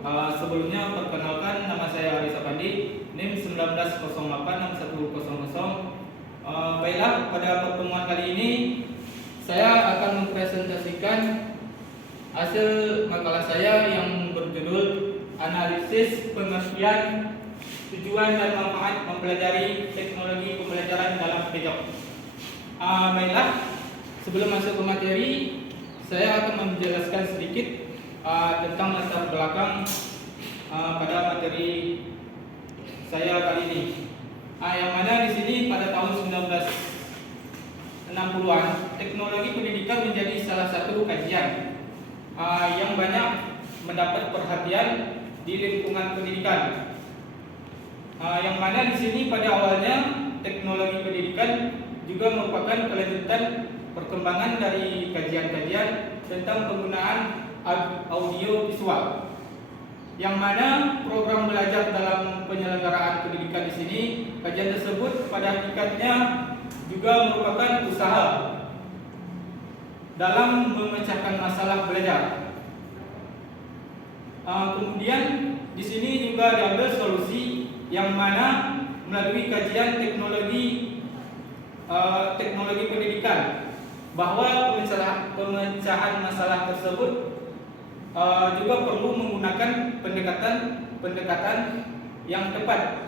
Sebelumnya perkenalkan, nama saya Aris Apandi, NIM 19086100. Baiklah, pada pertemuan kali ini saya akan mempresentasikan hasil makalah saya yang berjudul Analisis Pengertian, Tujuan dan Manfaat Mempelajari Teknologi Pembelajaran dalam PJOK. Baiklah, sebelum masuk ke materi, saya akan menjelaskan sedikit tentang latar belakang pada materi saya kali ini. Yang mana di sini pada tahun 1960-an teknologi pendidikan menjadi salah satu kajian yang banyak mendapat perhatian di lingkungan pendidikan. Yang mana di sini pada awalnya teknologi pendidikan juga merupakan kelanjutan perkembangan dari kajian-kajian tentang penggunaan audio visual, yang mana program belajar dalam penyelenggaraan pendidikan di sini, kajian tersebut pada hakikatnya juga merupakan usaha dalam memecahkan masalah belajar. Kemudian di sini juga diambil solusi yang mana melalui kajian teknologi pendidikan, bahwa pemecahan masalah tersebut juga perlu menggunakan pendekatan yang tepat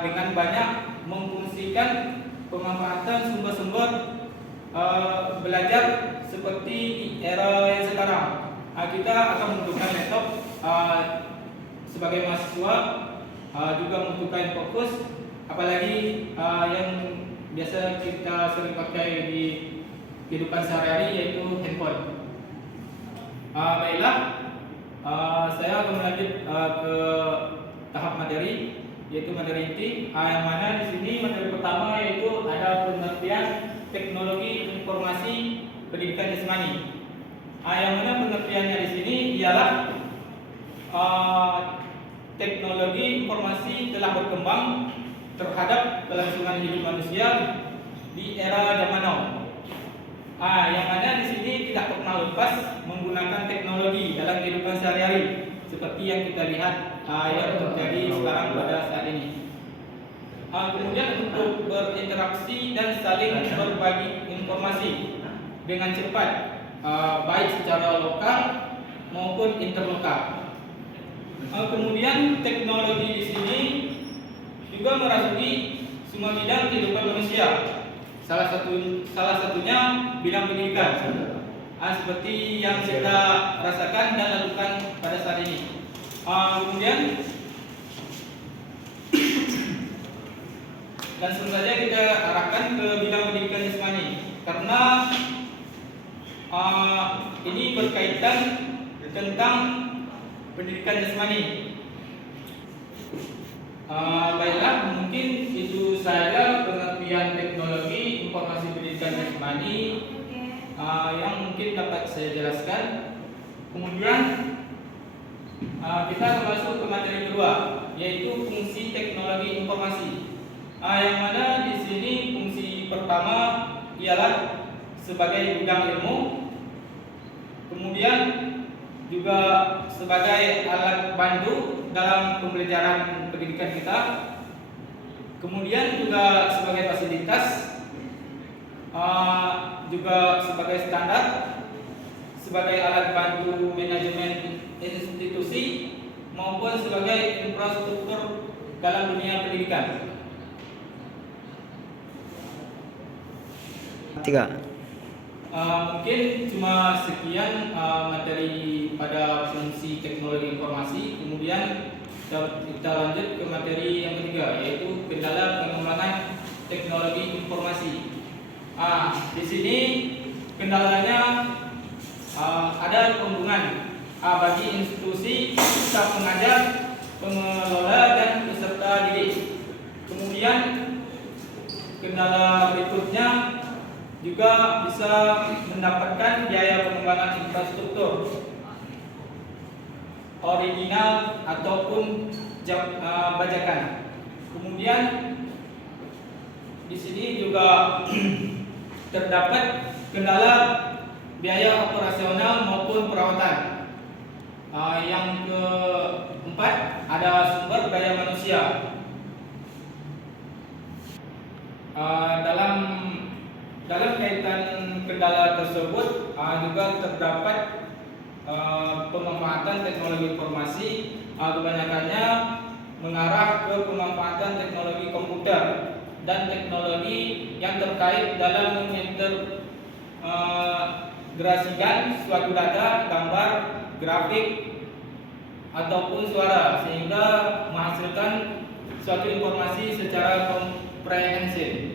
dengan banyak memfungsikan pemanfaatan sumber-sumber belajar seperti di era yang sekarang. Kita akan membutuhkan laptop sebagai mahasiswa, juga membutuhkan fokus, apalagi yang biasa kita sering pakai di kehidupan sehari-hari, yaitu handphone. Baiklah, saya akan melanjut ke tahap materi, yaitu materi inti. Yang mana di sini materi pertama yaitu ada pengertian teknologi informasi pendidikan jasmani. Yang mana pengertiannya di sini ialah teknologi informasi telah berkembang terhadap kelangsungan hidup manusia di era zaman now. Yang mana di sini tidak pernah lepas menggunakan teknologi dalam kehidupan sehari-hari, seperti yang kita lihat yang terjadi sekarang pada saat ini. Kemudian untuk berinteraksi dan saling berbagi informasi dengan cepat, baik secara lokal maupun interlokal. Kemudian teknologi di sini juga merasuki semua bidang kehidupan manusia. Salah satunya bidang pendidikan, seperti yang kita rasakan dan lakukan pada saat ini. Kemudian langsung saja kita arahkan ke bidang pendidikan jasmani, karena ini berkaitan tentang pendidikan jasmani. Baiklah, mungkin itu saja pengertian teknologi informasi pendidikan jasmani yang mungkin dapat saya jelaskan. Kemudian kita akan masuk ke materi kedua, yaitu fungsi teknologi informasi. Yang mana di sini fungsi pertama ialah sebagai gudang ilmu, kemudian juga sebagai alat bantu dalam pembelajaran pendidikan kita, kemudian juga sebagai fasilitas, juga sebagai standar, sebagai alat bantu manajemen institusi, maupun sebagai infrastruktur dalam dunia pendidikan. 3. Mungkin cuma sekian materi pada fungsi teknologi informasi. Kemudian kita lanjut ke materi yang ketiga, yaitu kendala pengembangan teknologi informasi. Di sini kendalanya ada keuntungan bagi institusi, staf pengajar, pengelola, dan peserta didik. Kemudian kendala berikutnya juga bisa mendapatkan biaya pengembangan infrastruktur original ataupun bajakan. Kemudian di sini juga terdapat kendala biaya operasional maupun perawatan. Yang Empat, ada sumber daya manusia. Dalam kaitan kendala tersebut juga terdapat pemanfaatan teknologi informasi, kebanyakannya mengarah ke pemanfaatan teknologi komputer dan teknologi yang terkait dalam mengintegrasikan suatu data, gambar, grafik ataupun suara sehingga menghasilkan suatu informasi secara komprehensif.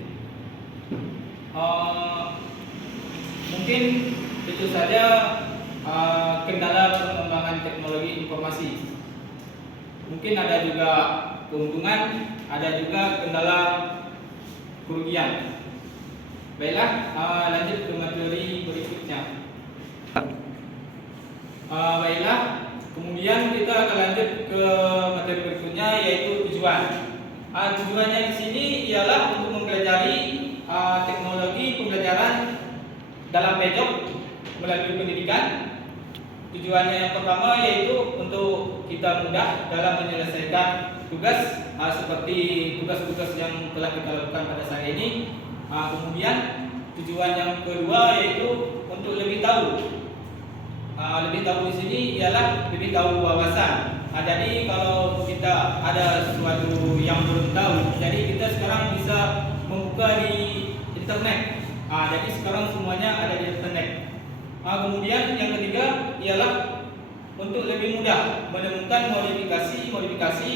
Mungkin itu saja kendala pengembangan teknologi informasi. Mungkin ada juga keuntungan, ada juga kendala kerugian. Baiklah, lanjut ke materi berikutnya. Baiklah, kemudian kita akan lanjut ke materi berikutnya, yaitu tujuan. Tujuannya di sini ialah untuk mempelajari teknologi pembelajaran dalam pojok melalui pendidikan. Tujuannya yang pertama yaitu untuk kita mudah dalam menyelesaikan tugas seperti tugas-tugas yang telah kita lakukan pada saat ini. Kemudian tujuan yang kedua yaitu untuk lebih tahu. Lebih tahu di sini ialah lebih tahu wawasan. Jadi kalau kita ada sesuatu yang belum tahu, jadi kita sekarang bisa membuka di internet. Jadi sekarang semuanya ada di internet. Kemudian yang ketiga ialah untuk lebih mudah menemukan modifikasi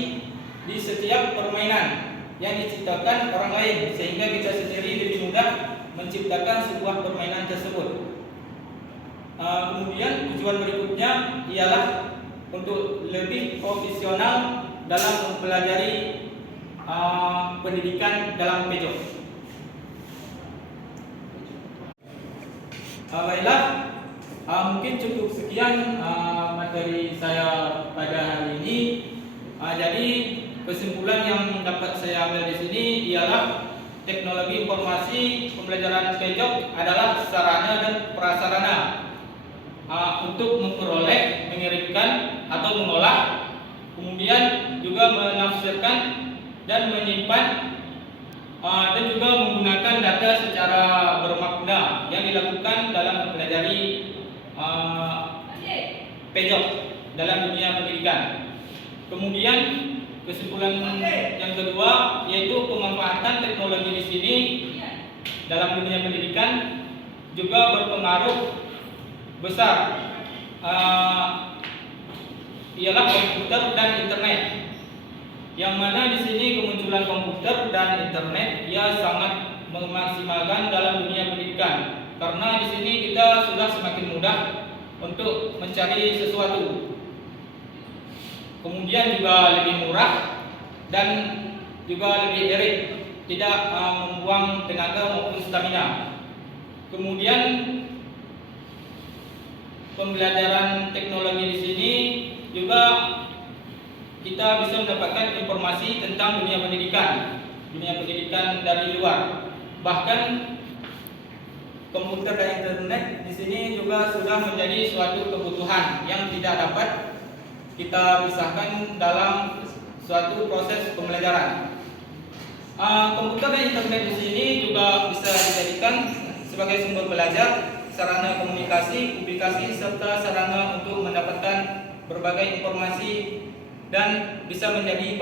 di setiap permainan yang diciptakan orang lain, sehingga kita sendiri lebih mudah menciptakan sebuah permainan tersebut. Kemudian tujuan berikutnya ialah untuk lebih profesional dalam mempelajari pendidikan dalam pojok. Baiklah, mungkin cukup sekian materi saya pada hari ini. Jadi kesimpulan yang dapat saya ambil di sini ialah teknologi informasi pembelajaran pojok adalah sarana dan prasarana untuk memperoleh, mengirimkan atau mengolah, kemudian juga menafsirkan dan menyimpan dan juga menggunakan data secara bermakna yang dilakukan dalam mempelajari pojok dalam dunia pendidikan. Kemudian kesimpulan yang kedua yaitu pemanfaatan teknologi di sini dalam dunia pendidikan juga berpengaruh besar, ialah komputer dan internet. Yang mana di sini kemunculan komputer dan internet sangat memaksimalkan dalam dunia pendidikan, karena di sini kita sudah semakin mudah untuk mencari sesuatu. Kemudian juga lebih murah dan juga lebih irit, tidak membuang tenaga maupun stamina. Kemudian pembelajaran teknologi di sini juga kita bisa mendapatkan informasi tentang dunia pendidikan dari luar. Bahkan komputer dan internet di sini juga sudah menjadi suatu kebutuhan yang tidak dapat kita pisahkan dalam suatu proses pembelajaran. Komputer dan internet di sini juga bisa dijadikan sebagai sumber belajar, sarana komunikasi, publikasi, serta sarana untuk mendapatkan berbagai informasi dan bisa menjadi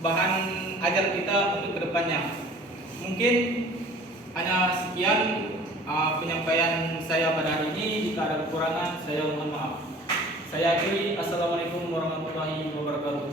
bahan ajar kita untuk kedepannya. Mungkin hanya sekian penyampaian saya pada hari ini. Jika ada kekurangan, saya mohon maaf. Saya akhiri. Assalamualaikum warahmatullahi wabarakatuh.